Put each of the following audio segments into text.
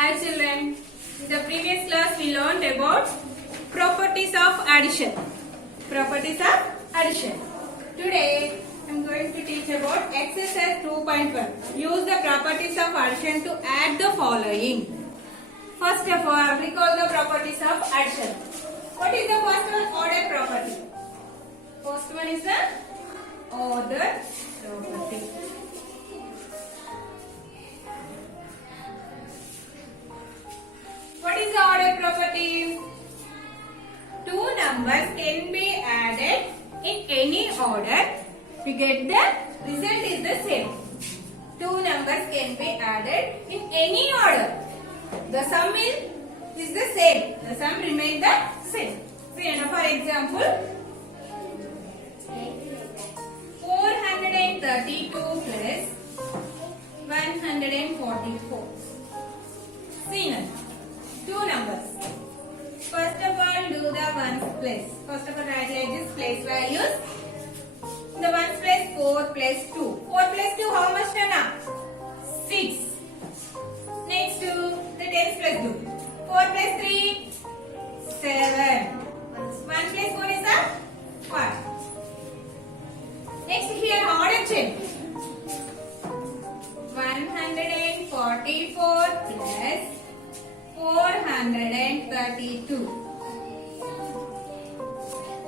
Hi children, in the previous class we learned about properties of addition. Properties of addition. Today I am going to teach about exercise 2.1. Use the properties of addition to add the following. First of all, recall the properties of addition. What is the first one? Order property. First one is the order property. What is the order property? Two numbers can be added in any order to get the result is the same. Two numbers can be added in any order. The sum is the same. The sum remains the same. So, for example, 432 plus 144. See now. Two numbers. First of all, do the ones place. First of all, write like this place values. The ones place 4 plus 2. 4 plus 2, how much Nana? 6. Next to the tens plus 2. 4 plus 3, 7. 1 plus 4 is a 5. Next here, order change. 144 plus 432.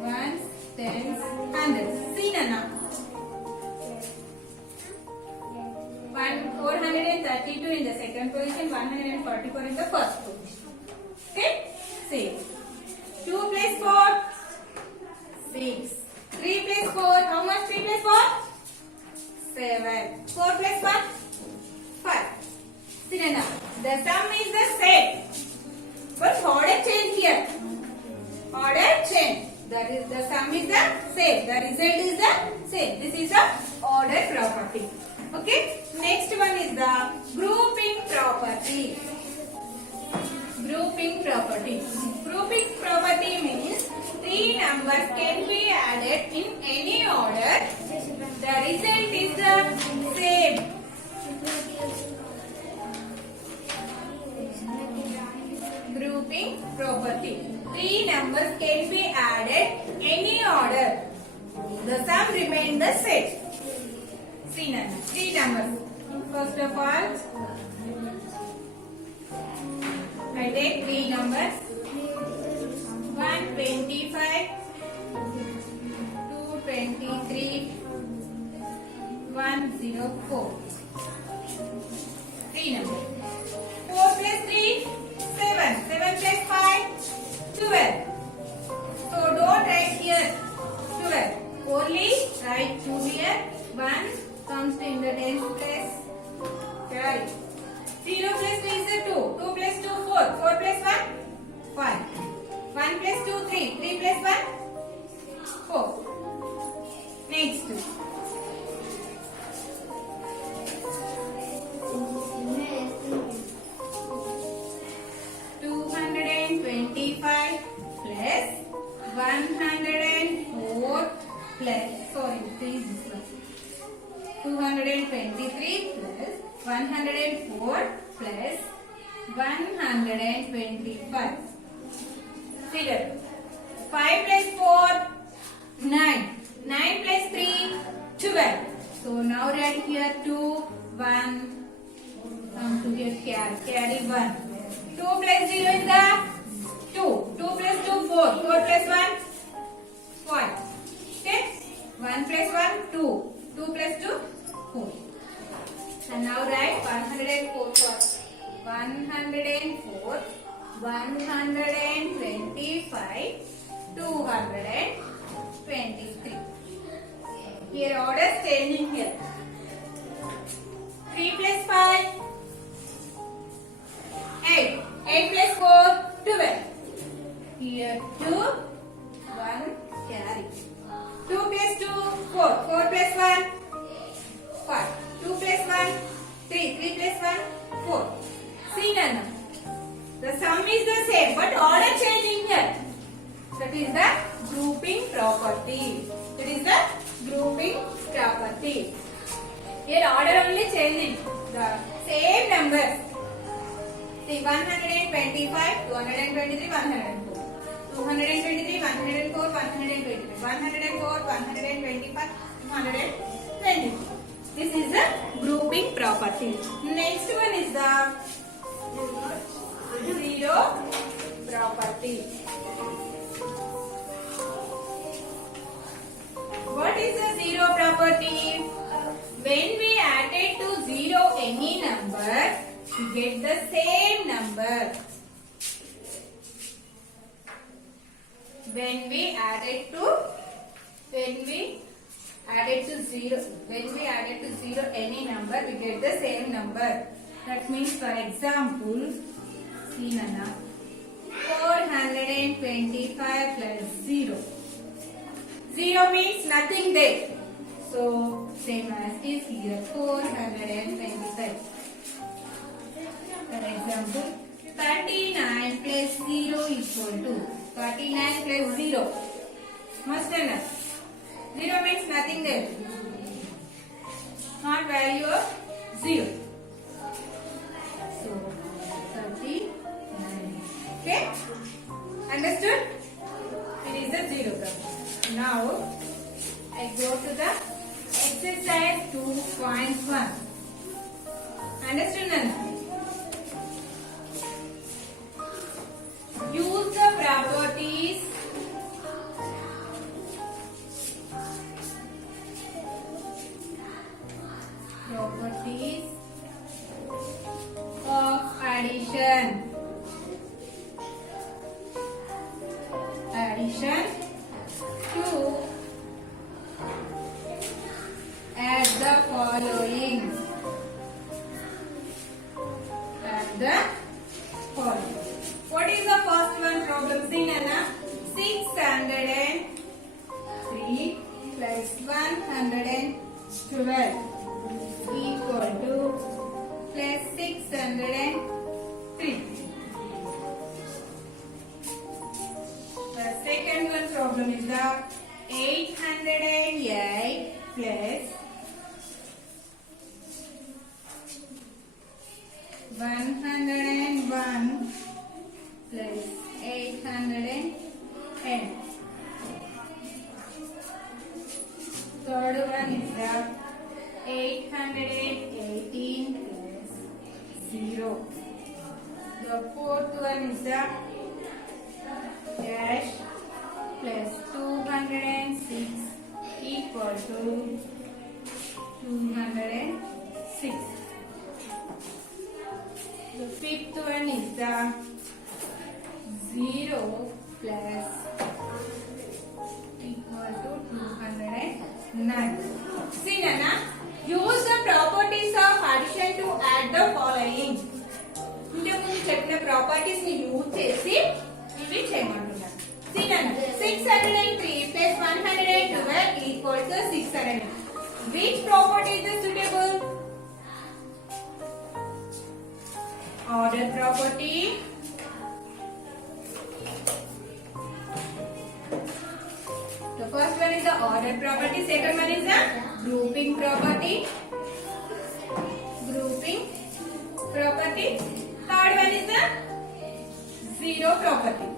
Ones, tens, hundreds. See Nana. 432 in the second position, 144 in the first position. Okay? 6. 2 plus 4, 6. 3 plus 4, how much 3 plus 4? 7. 4 plus 1, 5. See Nana. The sum is the same. But order change here. Order change. That is the sum is the same. The result is the same. This is the order property. Okay. Next one is the grouping property. Grouping property. Grouping property means three numbers can be added in any order. The result is the same. Grouping property. Three numbers can be added any order. The sum remains the same. See now, three numbers. First of all, I take three numbers. 125, 223, 104. Three numbers. 4 plus 3, 7. 7 plus 5, 12. So don't write here 12. Only write 2 here. 1 comes in the tens place. Carry. 0 plus 3 is 2. 2 plus 2, 4. 4 plus 1, 5. 1 plus 2, 3. 3 plus 1, 4. Next. 225 plus 104 plus, sorry, this one. 223 plus 104 plus 125. Figure. 5 plus 4, 9. 9 plus 3, 12. So now write here 2, 1. Come to here, carry 1. 2 plus 0 is the 2. 2 plus 2, 4. 4 plus 1, 5. Okay? 1 plus 1, 2. 2 plus 2, 4. And now write 104 first. 104, 125, 223. Here order changing here. 3 plus 5, 8. 8 plus 4, 12. Here 2, 1, carry. 2 plus 2, 4. 4 plus 1, 5. 2 plus 1, 3. 3 plus 1, 4. See Nana. The sum is the same but order changing here. That is the grouping property. That is the grouping property. Here order only changing. The same numbers. See, 125, 223, 104. 223, 104, 123, 104, 125, 120. This is the grouping property. Next one is the zero property. What is the zero property? When we added to zero any number, we get the same number. When we added to zero any number, we get the same number. That means, for example, see Nana, 425 plus 0. 0 means nothing there. So, same as is here, 425. For example, 39 plus 0 equal to 39 plus 0. Must enough. 0 means nothing there. Not value of 0. So, 39. Okay? Understood? It is the 0 problem. Now, I go to the exercise 2.1. Understood, Nana? Use the properties of addition to add the following. What is the first one problem? See, Nana, 603 plus 112 equal to plus 603. The second one problem is the 808 plus 101 plus 810. Third one is the 818 plus 0. The fourth one is the dash plus 206 equal to 206. The fifth one is the 0 plus equal to 209. See, Nana, use the properties of addition to add the following. ఇంతకుముందు చెప్పిన properties ని use చేసి ఇవి చేయమంటున్నాను. See, Nana, 603 plus 112 equal to 600. Which property is the suitable? Order property. The first one is the order property. Second one is the grouping property. Third one is the zero property.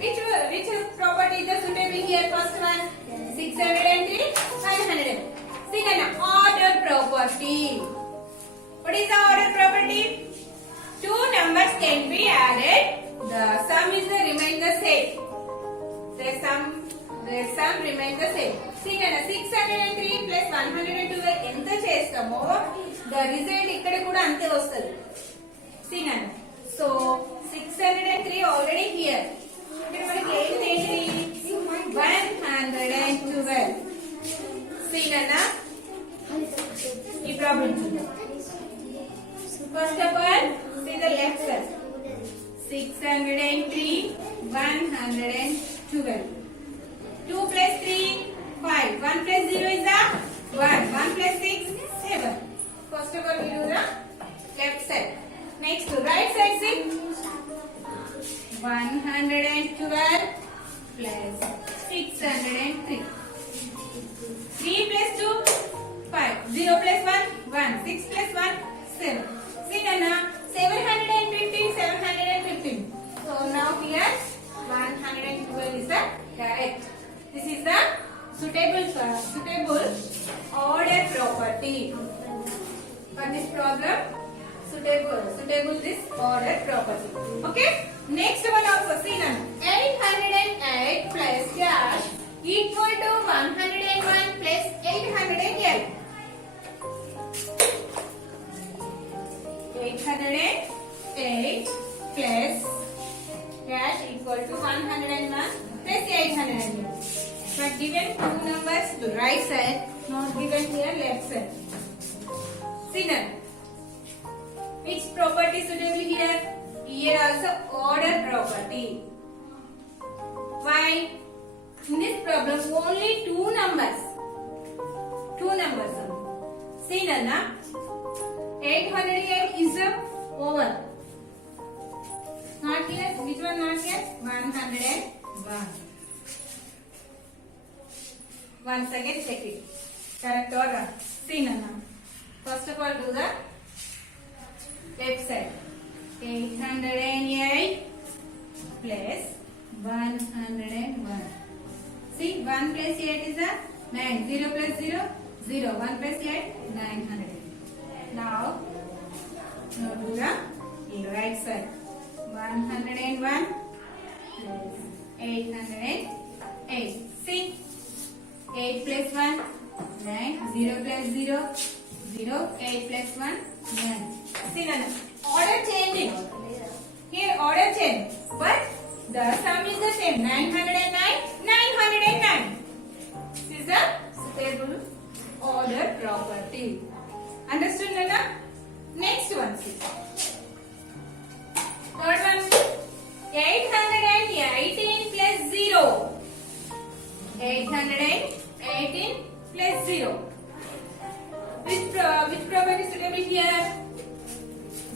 Which property is the suitable here? First one, 603, 500. See, Nana, order property. What is the order property? Two numbers can be added. The sum remain the same. Their sum remain the same. See, Nana, 603 plus 112 ఎంత చేస్తామో the result ఇక్కడ కూడా అంతే వస్తుంది. See, Nana, so 603 already here. ఇక్కడ మనకి ఏంటి 112. See, Nana, ఈ ప్రాబ్లం చూద్దాం. First of all, see the left side. 603, 112. 2 plus 3, 5. 1 plus 0 is a 1. 1 plus 6, 7. First of all, we do the left side. Next, right side, see. 112 plus 603. 3 plus 2, 5. 0 plus 1, 1. 6 plus 1, For this problem, suitable this order property. Okay. Next one also see now. 808 plus dash equal to 101 plus 808. 808 plus dash equal to 101 plus 808. But given two numbers to right side, not given here left side. See now. Which property suitable here? Here also order property. Why? In this problem only two numbers. Two numbers. See now. 808 is over. Not here. Which one not here? 101. Once again check it. Correct or wrong? See now. First of all do the left side. 808 plus 101. See 1 plus 8 is a 9. 0 plus 0, 0. 1 plus 8, 900. Now do the right side. 101 plus 808. See 8 plus 1, 9. 0 plus 0, 0. 8 plus 1, 9. See now, order changing. Here order change, but the sum is the same. 909, 909. This is the suitable order property. Understood, Nana? Next one, see. Third one, 818 plus 0. 818 plus 0. Which property is suitable here?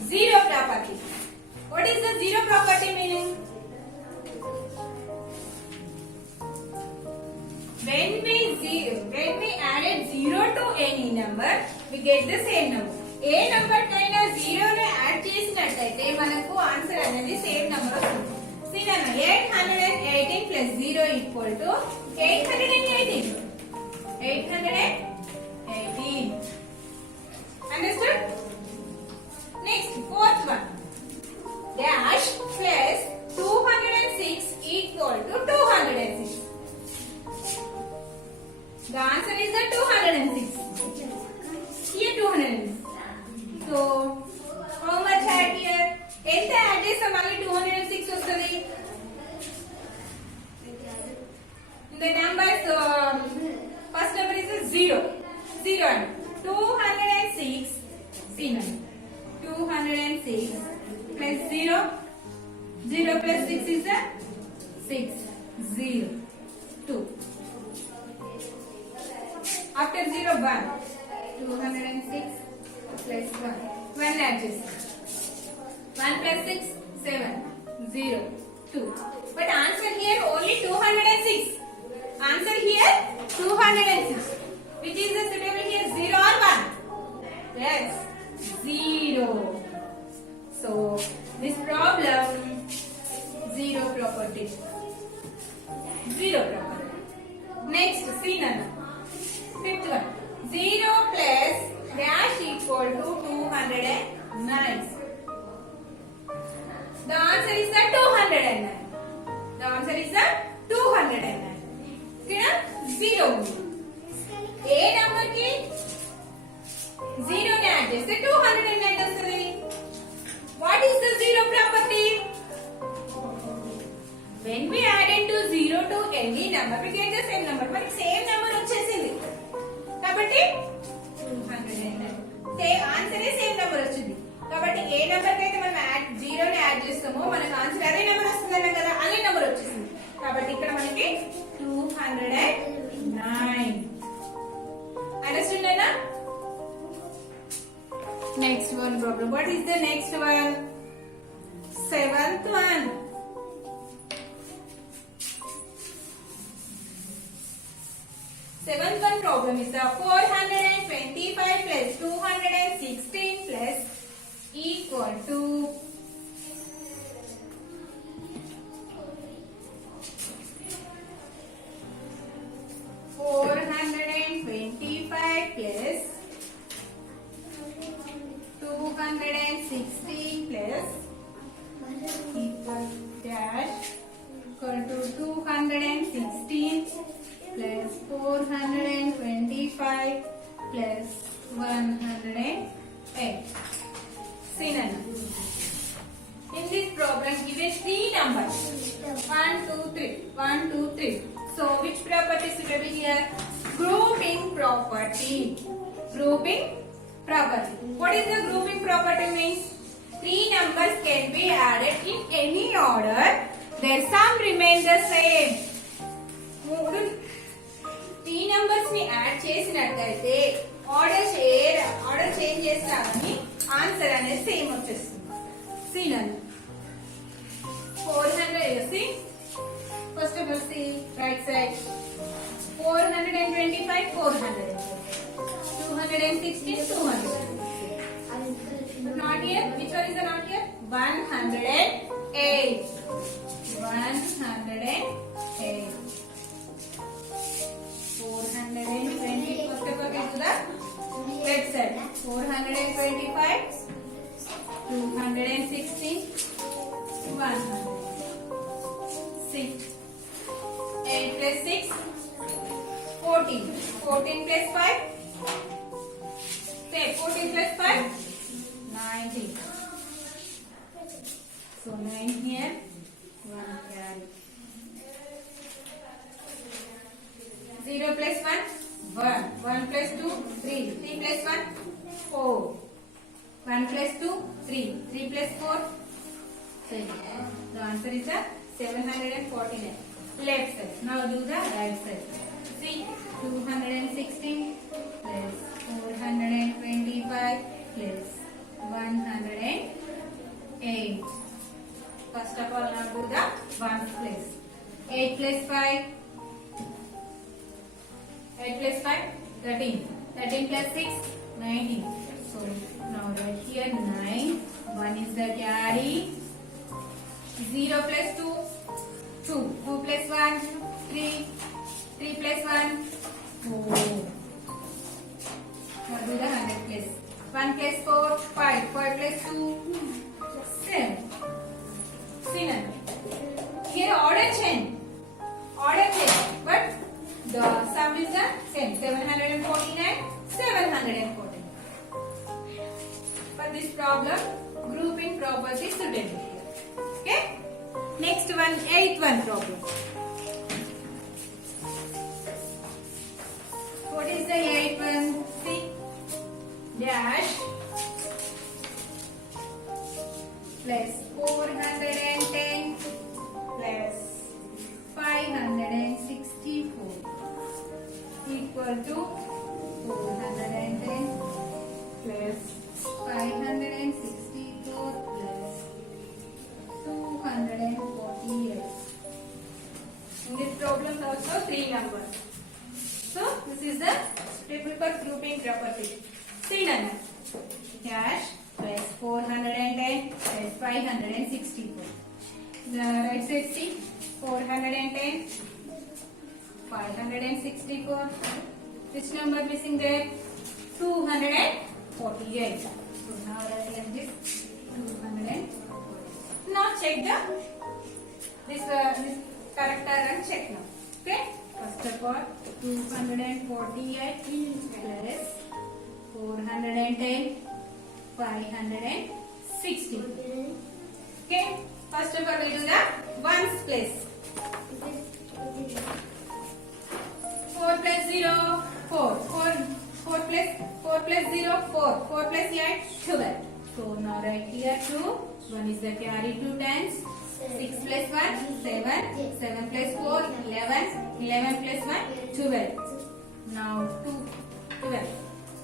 Zero property. What is the zero property meaning? When we added 0 to any number, we get the same number. A number కైనా 0 ని add చేసినట్లయితే మనకు answer అనేది same number వస్తుంది. సీనా 818 plus 0 equal to 818. 818. Understood? Next, fourth one. Dash plus 206 equal to 206. The answer is the 206. Here 206. So, how much add here? Enta add chesthe malli 206 vastadi. The numbers, first number is 0. 0 and 206. See now. 206 plus 0. 0 plus 6 is a 6. 0. 2. After 0, 1. 206 plus 1. 1 adjust. 1 plus 6, 7. 0. 2. But answer here only 206. Answer here 206. Which is the suitable here? 0 or 1? Yes. 0. So, this problem, 0 property. 0 property. Next, see now. Fifth one. 0 plus dash equal to 209. The answer is the 209. The answer is the 209. Okay, 0. A number ki 0 ne add cheste 209 vastadi. What is the 0 property? When we add into 0 to any number, we get the same number. But same number వచ్చేసింది. కాబట్టి 209. Answer same number వచ్చింది. కాబట్టి ఏ number కి అయితే మనం 0 ని add చేస్తామో మనకు ఆన్సర్ అదే నెంబర్ వస్తుందన్న కదా, అదే నెంబర్ వచ్చేసింది. కాబట్టి ఇక్కడ మనకి 209. Understand? Next one problem. What is the next one? Seventh one. Seventh one problem is the 425 plus 216 plus equal to 425 plus 416 plus equal dash equal to 216 plus 425 plus 108. See now. In this problem, given three numbers 1, 2, 3, 1, 2, 3. So, which property is suitable here? Grouping property. Grouping property. What is the grouping property means? Three numbers can be added in any order. Their sum remains the same. Three numbers ni add చేసినట్లయితే order change చేసినా కానీ answer అనేది same వచ్చేస్తుంది. See none. 400. See. First of all, see right side. 425, 400. 216, 200. Not here. Which one is the not here? 108. 108. 420. First of all, get to the left side. 425. 216, 100. 6. 8 plus 6, 14. 14 plus 5, say 14 plus 5, 19. So 9 here, 1 carry. 0 plus 1, 1. 1 plus 2, 3. 3 plus 1, 4. 1 plus 2, 3. 3 plus 4, 6. The answer is 749. Left side. Now do the right side. See, 216 plus 425 plus 108. First of all, now do the ones place. 8 plus 5. 8 plus 5, 13. 13 plus 6, 19. So now right here 9. 1 is the carry. 0 plus 2, 2. 2 plus 1, 3. 3 plus 1, 4. Now do the 100 place. 1 plus 4, 5. 5 plus 2, 7. See now. Here order change. Order change. But the sum is the same. 749, 749. For this problem, grouping property is suitable. Okay. Next one, 8th one problem. What is the 8th one? See, dash plus 410 plus 564 equal to 410 plus 564 plus 248. In this problem also 3 numbers. So this is the typical grouping property. See now. Dash plus 410 plus 564. The right side see 410, 564. Which number missing there? 248. So now write like this 248. Now check this character and check now. Okay. First of all, 248 plus 410, 560. Okay. First of all, we do the ones place. 4 plus 0, 4. 4 plus 0, 4. 4 plus 8, 12. So now right here 2. 1 is the carry 2 times. 6 plus 1, 7. 7 plus 4, 11. 11 plus 1, 12. Now 2, 12.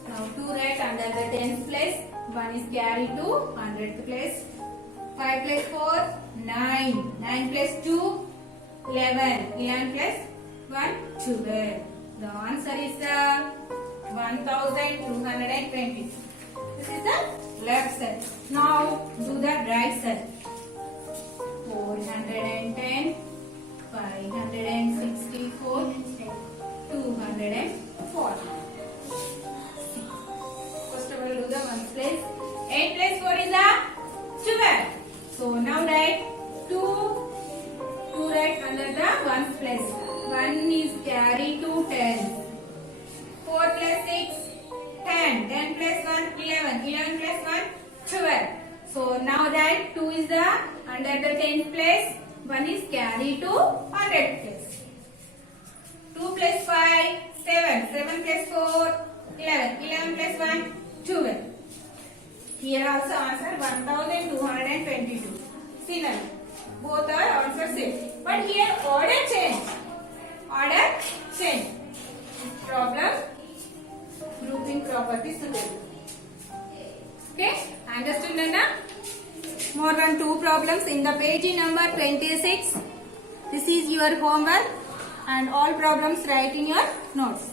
Now 2 right under the tens place. 1 is carry 2, 100th place. 5 plus 4, 9. 9 plus 2, 11. 11 plus 1, 12. The answer is 1220. This is the left side. Now do the right side. 410, 564, 240. First of all, do the ones place. 8 plus 4 is a 12. So now write 2 right under the ones place. 1 is carry to 10. 4 plus 6, 10. 10 plus 1, 11. 11 plus 1, 12. So now write 2 is the under the 10th place. 1 is carry to 100th place. 2 plus 5, 7. 7 plus 4, 11. 11 plus 1, 12. Here also answer 1222. Similar. Both are answer same. But here order change. Order change. Problem grouping properties to them. Okay? Understood, Nana? More than 2 problems in the page number 26. This is your homework and all problems write in your notes.